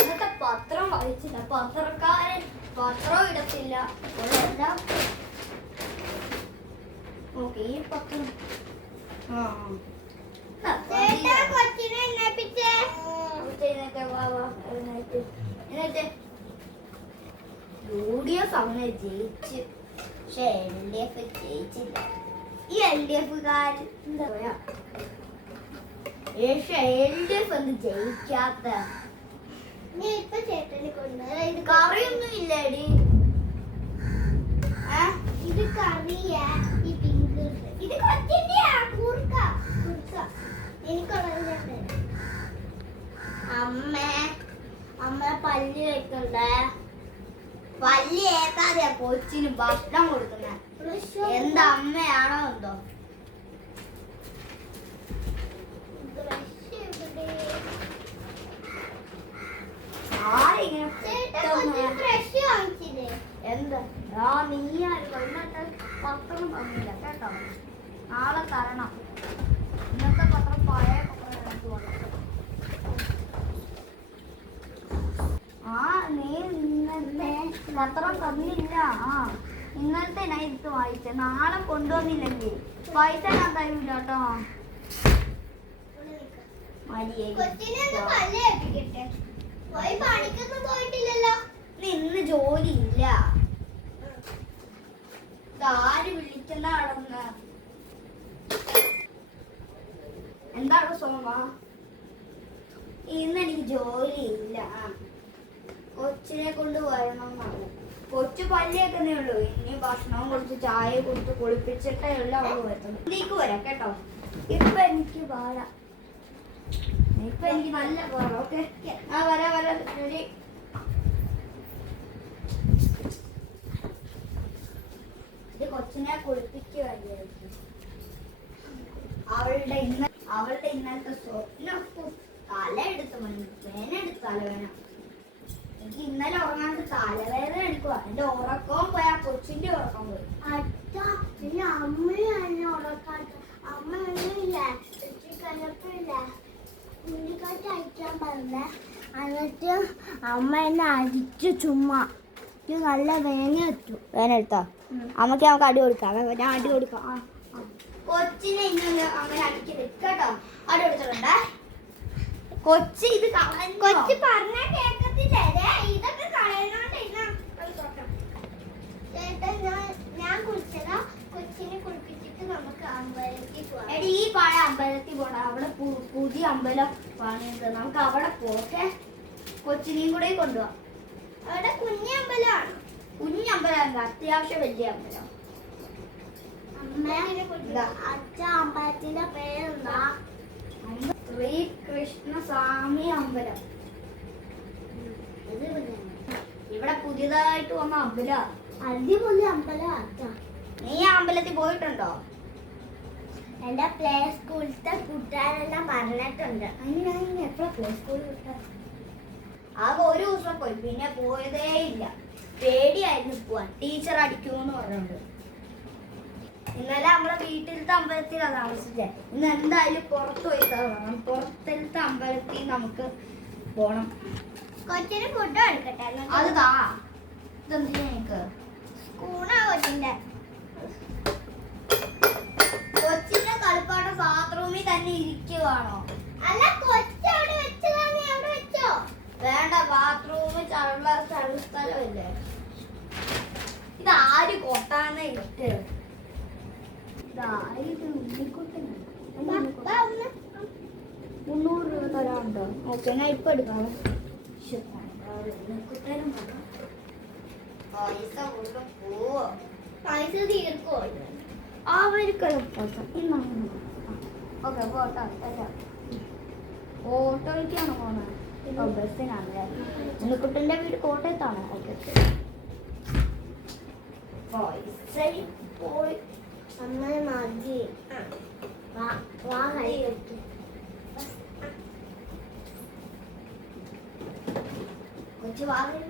ഇന്നത്തെ പത്രം വായിച്ചില്ല, പത്രക്കാരൻ പത്രം ഇടത്തില്ല. എല്ലാം ഓക്കെ. ഈ പത്രം UDF അങ്ങനെ ജയിച്ചു, പക്ഷെ LDF ജയിച്ചില്ല. ഈ LDF-കാരൻ എന്താ പറയാ, LDF ഒന്ന് ജയിക്കാത്ത കറിയൊന്നും ഇല്ലടി. ഇത് കറിയാ, ഈ പിങ്ക് ഇത് കൊച്ചിന്റെയാ. അമ്മ പല്ല് വെക്കണ്ടേ, പല്ല് ഏക്കാതെയാ കൊച്ചിന് ഭക്ഷണം കൊടുക്കുന്നേ. എന്താ അമ്മയാണോ എന്തോ. എന്താ നീ പത്രം തന്നില്ല കേട്ടോ, നാളെ തരണം. ഇന്നത്തെ പത്രം പഴയ നീ ഇന്നത്തെ പത്രം തന്നില്ല. ഇന്നത്തെ ഞാൻ ഇത് വായിച്ച, നാളെ കൊണ്ടുവന്നില്ലെങ്കിൽ പൈസ ഞാൻ തരൂല കേട്ടോ. ഇന്ന് ജോലി ഇല്ല. ആര് വിളിക്കുന്ന അടന്ന് എന്താണ് സോമ? ഇന്ന് എനിക്ക് ജോലി ഇല്ല, കൊച്ചിനെ കൊണ്ട് വരണം എന്നാണ്. കൊച്ചു പല്ലിയേക്കുന്നേ ഉള്ളൂ. ഇനി ഭക്ഷണവും കൊടുത്ത് ചായ കൊടുത്ത് കുളിപ്പിച്ചിട്ടേ ഉള്ളൂ അവള് വരുന്നത്. നീക്ക് വരാം കേട്ടോ. ഇപ്പൊ എനിക്ക് പാടാം, ഇപ്പൊ എനിക്ക് നല്ല പാടാം. ഓക്കെ, വരാ റെഡി. ഇത് കൊച്ചിനെ കുളിപ്പിക്കുകയായിരിക്കും. അവളുടെ ഇന്നത്തെ സ്വപ്നം തല എടുത്ത് വേനെടുത്ത് തലവേന. എനിക്ക് ഇന്നലെ ഉറങ്ങാണ്ട് തലവേദന എടുക്കുക. എന്റെ ഉറക്കവും പോയി, ആ കൊച്ചിന്റെ ഉറക്കം പോയി. അമ്മയാണ് ഉറക്കാത്ത. അമ്മ ഒന്നുമില്ല, കലപ്പില്ല, ഉള്ളിക്കാറ്റ് അയക്കാൻ പറഞ്ഞ. എന്നിട്ട് അമ്മ എന്നെ അടിച്ചു ചുമ്മാ. നല്ല വേനെടുത്തോ അമ്മക്ക്? നമുക്ക് അടി കൊടുക്കാം, ഞാൻ അടി കൊടുക്കാം. കൊച്ചിനെ ഇന്നലെ അങ്ങനെ അടിക്കരുത് കേട്ടോ. അടി കൊടുത്തിട്ടുണ്ടേ കൊച്ചി. ഇത് കൊച്ചി പറഞ്ഞ കേക്കത്തില്ലേ? ഇതൊക്കെ കളയണോണ്ട് ഞാൻ കുളിച്ചതാ. കൊച്ചിനെ കുളിപ്പിച്ചിട്ട് നമുക്ക് അമ്പലത്തിൽ പോവാം. എടി ഈ പഴയ അമ്പലത്തിൽ പോണം, അവിടെ പുതിയ അമ്പലം പണിയുണ്ട്, നമുക്ക് അവിടെ പോട്ടെ. കൊച്ചിനെയും കൂടെ കൊണ്ടുപോവാം. അവിടെ കുഞ്ഞമ്പലമാണ്. കുഞ്ഞമ്പലമല്ല, അത്യാവശ്യം വലിയ അമ്പലം. അമ്പലത്തിന്റെ പേരെന്താ? ശ്രീകൃഷ്ണസ്വാമി അമ്പലം. ഇവിടെ പുതിയതായിട്ട് വന്ന അമ്പലം, അടിപൊളി അമ്പലം. നീ ആ അമ്പലത്തിൽ പോയിട്ടുണ്ടോ? എന്റെ പ്ലേ സ്കൂളിലത്തെ കൂട്ടുകാരെല്ലാം പറഞ്ഞിട്ടുണ്ട്. അങ്ങനെ എപ്പോഴാ പ്ലേ സ്കൂളിൽ വിട്ടത്? ആകെ ഒരു ദിവസം പോയി, പിന്നെ പോയതേ ഇല്ല. പേടിയായിരുന്നു പോവാൻ, ടീച്ചർ അടിക്കുമെന്ന് പറഞ്ഞുണ്ട്. ഇന്നലെ നമ്മളെ വീട്ടിലത്തെ അമ്പലത്തിലാണ് താമസിച്ചത്. ഇന്ന് എന്തായാലും പുറത്ത് പോയി കാണണം. പുറത്തിലത്തെ അമ്പലത്തിൽ നമുക്ക് പോണം. കൊച്ചിന് ഫുഡ് എടുക്കട്ടെ. അത് താ. ഇതെന്തിനാ എനിക്ക്? സ്കൂണാ കൊച്ചിന്റെ. കൊച്ചിന്റെ കളിപ്പാട്ട ബാത്റൂമിൽ തന്നെ ഇരിക്കുവാണോ? അല്ല, കൊച്ചവിടെ വെച്ചതാണ്. അവിടെ വെച്ചോ? വേണ്ട, ബാത്റൂമിൽ ചള്ള സ്ഥലമല്ലേ. ഇതാര് കൊട്ടാന്ന് ഇട്ട്? $300 തരാനുണ്ടോ? ഓക്കെ, ഞാൻ ഇപ്പൊ എടുക്കാം. പൈസ തീർക്കോ? അവർക്കുള്ള പൈസ ഓക്കെ, പോട്ടോ. ഓട്ടോയ്ക്കാണോ പോണത്? ബസ്സിനാണല്ലേ. ഉണ്ണിക്കുട്ടൻ്റെ വീട് കോട്ടയത്താണ്. ഓക്കെ, പൈസ പോയി. അമ്മ മതി. കൊച്ചു വാങ്ങി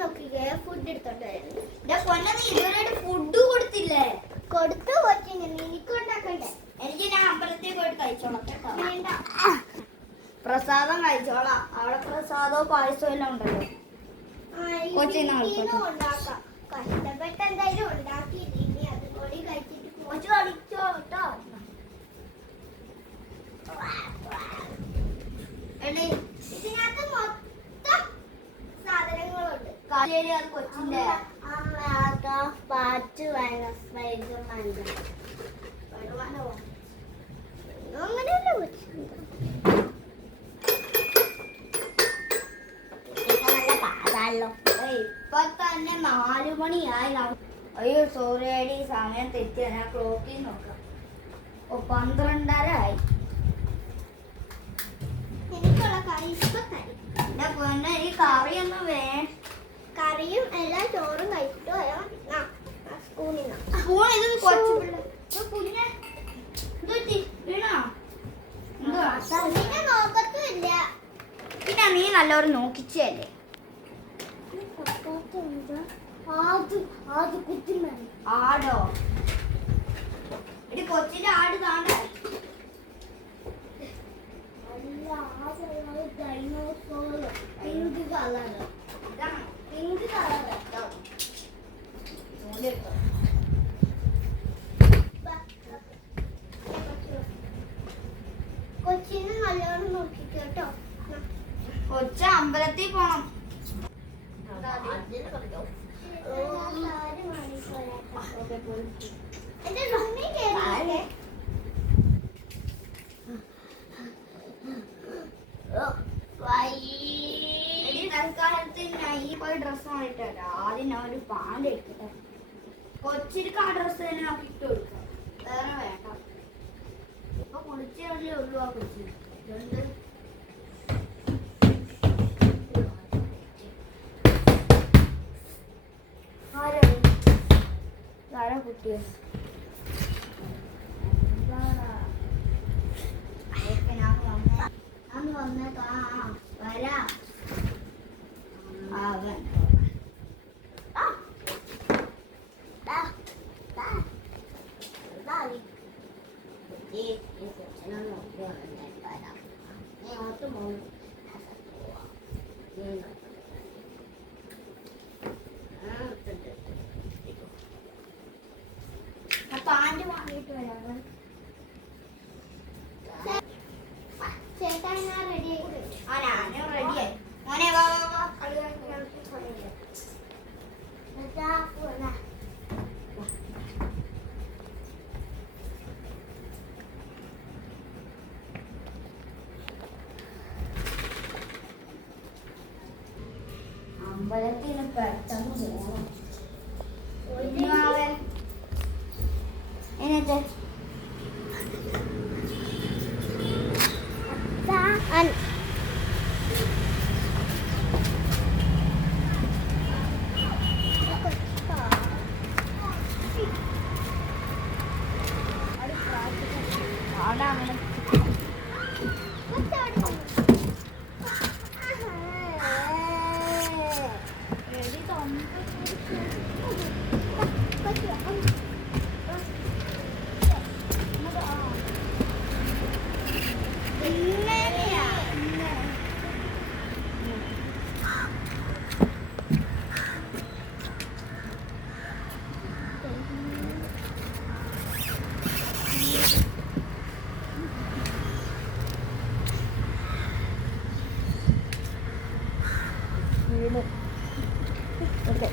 നോക്കിക്കേ ഫുഡ് എടുത്തോണ്ട് ഇതുവരെ ഫുഡ് കൊടുത്തില്ലേ? കൊടുത്തു കൊച്ചിന്, എനിക്ക് ഉണ്ടാക്കണ്ടേ? എനിക്ക് ഞാൻ അമ്പലത്തിൽ പോയിട്ട് കഴിച്ചോളാം കേട്ടോ. വേണ്ട, പ്രസാദം കഴിച്ചോളാം. അവിടെ പ്രസാദവും പായസവും എല്ലാം ഉണ്ടല്ലോ. ഉണ്ടാക്കാം, കഷ്ടപ്പെട്ട് എന്തായാലും ഉണ്ടാക്കിയില്ലേ, അതുകൂടി കഴിച്ചിട്ട് കൊച്ചു കളിച്ചോ കേട്ടോ. ഇതിനകത്ത് മൊത്തം സാധനങ്ങളുണ്ട്. അത് കൊച്ചിന്റെ പാറ്റ് അങ്ങനെയല്ല കൊച്ചിന്റെ ഇപ്പൊ തന്നെ 4 മണിയായി. അയ്യോ സോറി, സമയം തെറ്റിയ, ഞാൻ ക്ലോക്കിൽ നോക്കാം. 12:30 ആയി. എനിക്കുള്ള കറി ഇപ്പൊ തരും. എന്റെ പൊന്നെ, ഈ കറിയൊന്നും കറിയും എല്ലാം ചോറും കഴിച്ചിട്ട് സ്കൂളിൽ നോക്കത്തില്ല. പിന്നെ നീ നല്ലവരും നോക്കിച്ചല്ലേ. ആടോ എടി, കൊച്ചിന്റെ ആട് താണ്ടേ. പിങ്ക് കളർ, പിങ്ക് കളർ കൊച്ചിനെ നല്ലോണം നോക്കിക്കോട്ടോ. കൊച്ച അമ്പലത്തിൽ പോണം. എന്റെ റൂമിൽ കേറിയില്ലേ? തൽക്കാലത്ത് ഞാൻ ഈ പോയി ഡ്രസ്സ് വാങ്ങിട്ട് വരാം. ആദ്യം ഞാൻ ഒരു പാൻറ് എടുക്കട്ടെ. കൊച്ചിരിക്ക് ആ ഡ്രസ്സ് തന്നെ നമുക്ക് ഇട്ട് കൊടുക്കാം, വേറെ വേണ്ട. ഇപ്പൊ കുളിച്ചേ ഉള്ളൂ ആ കൊച്ചി. ആരാ കുട്ടിയോ? വന്നേക്കാ, വരാം. പാൻറ് വാങ്ങിയിട്ട് വരാം. ചേട്ടാ ഞാൻ റെഡിയായി. ഞാനും റെഡിയായി. മോനെ വാ വാ വാ, അമ്പലത്തിന് പെട്ടെന്ന് പോകണം. എന്നിട്ട്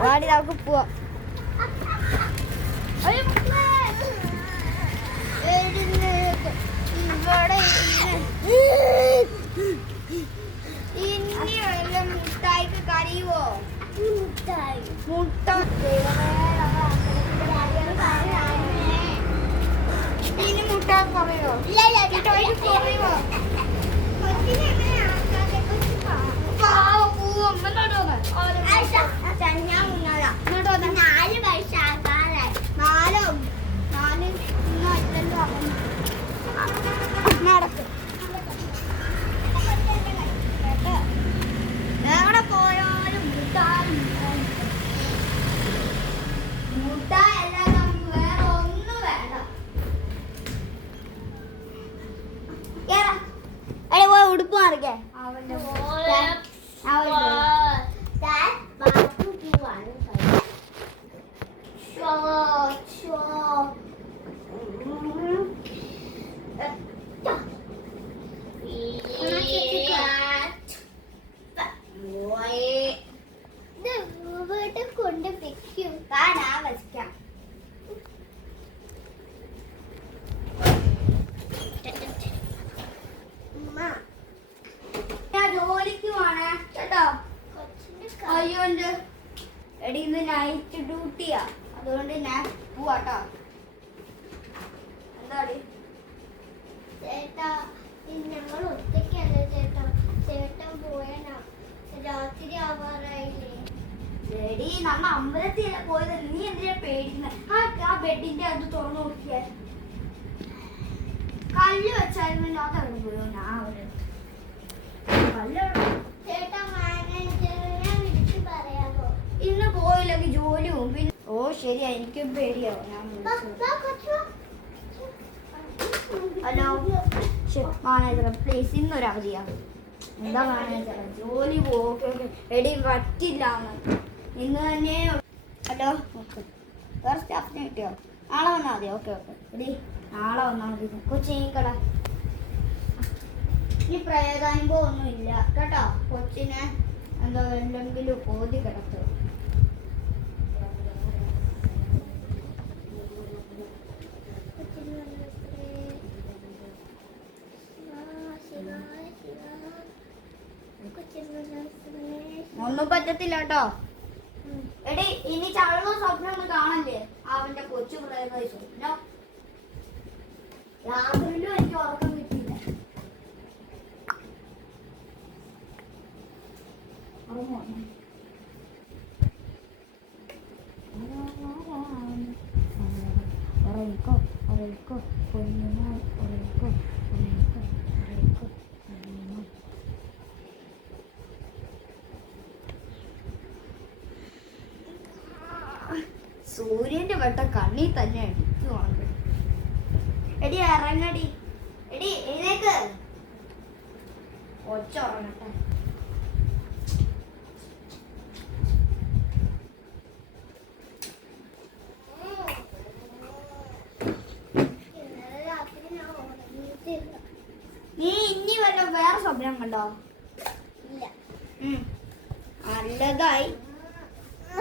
വാടി നമുക്ക് പോവാം. ഇനി വല്ല മുട്ടായിക്ക് കരയുവോ? മുട്ട ഇനി മുട്ടായി കുറയോ? കുറയോ? എവിടെ പോയാലും മിഠായി അല്ലാതെ നമുക്ക് വേറെ ഒന്നും വേണ്ട. എടി പോയി ഉടുപ്പ് മാറിക്കേ. അവന്റെ കൊണ്ട് വെക്കും. ഞാൻ വെക്കാം. ഞാൻ ജോലിക്ക് പോണേ കേട്ടോ. അയ്യോ എടി ഇന്ന് നൈറ്റ് ഡ്യൂട്ടിയാ, അതുകൊണ്ട് ഞാൻ പോവാട്ടോ. എന്താടി ചേട്ടാ, ഞങ്ങൾ ഒറ്റയ്ക്കല്ലേ ചേട്ടാ, ചേട്ടൻ പോയനാ, രാത്രി ആവാറായില്ലേ. എടി നമ്മ അമ്പലത്തിലല്ല പോയത്, നീ എന്തിനാ പേടിക്കുന്നത്? ആ ബെഡിന്റെ അത് തുറന്നു നോക്കിയാൽ കല്ല് വെച്ചായിരുന്നു, അതവിടെ പോയോ? ഞാൻ അവിടെ ചേട്ടാ മാനേജറിനെ വിളിച്ച് പറയാമോ? ഇന്ന് പോയില്ലെങ്കിൽ ജോലി പോകും. പിന്നെ ഓ ശരിയാ, എനിക്കും പേടിയാവും. ഹലോ മാനേജർ പ്ലീസ്, ഇന്നൊരു അവധിയാണ്. എന്താ മാനേജർ ജോലി പോകും? എടി പറ്റില്ല ഇന്ന് തന്നെ. ഹലോ ഓക്കെ, വേറെ സ്റ്റാഫിനെ കിട്ടിയോ? നാളെ വന്നാൽ മതി. ഓക്കെ ഓക്കെ എടി നാളെ വന്നാൽ മതി. കൊച്ചിക്കട ഈ പ്രയോജനാനുഭവം ഒന്നും ഇല്ല കേട്ടോ. കൊച്ചിനെ എന്താ എന്തെങ്കിലും ഓതി കിടത്തും. ഒന്നും പറ്റത്തില്ല കേട്ടോ. എടി ഇനി ചളവ സ്വപ്നം ഒന്നും കാണല്ലേ. അവന്റെ കൊച്ചു പ്രേത സ്വപ്നം. രാത്രിയിലും എനിക്ക് ഉറക്കം കിട്ടിയില്ല. ഉറയിക്കോ ഉറയിക്കോ പൊന്നുമോ ഉറയിക്കോ ഉറയിക്കോ ഉറയിക്കോ പൊന്നുമോ. സൂര്യന്റെ വെട്ടം കണ്ണി തന്നെ അടിക്കുവാണ്. എടി ഇറങ്ങടി, എടി എഴുന്നേക്ക്, ഒച്ച ഉറങ്ങട്ടെ. നീ ഇനി വല്ല വേറെ സ്വപ്നം കണ്ടോ? ഇല്ല. നല്ലതായി.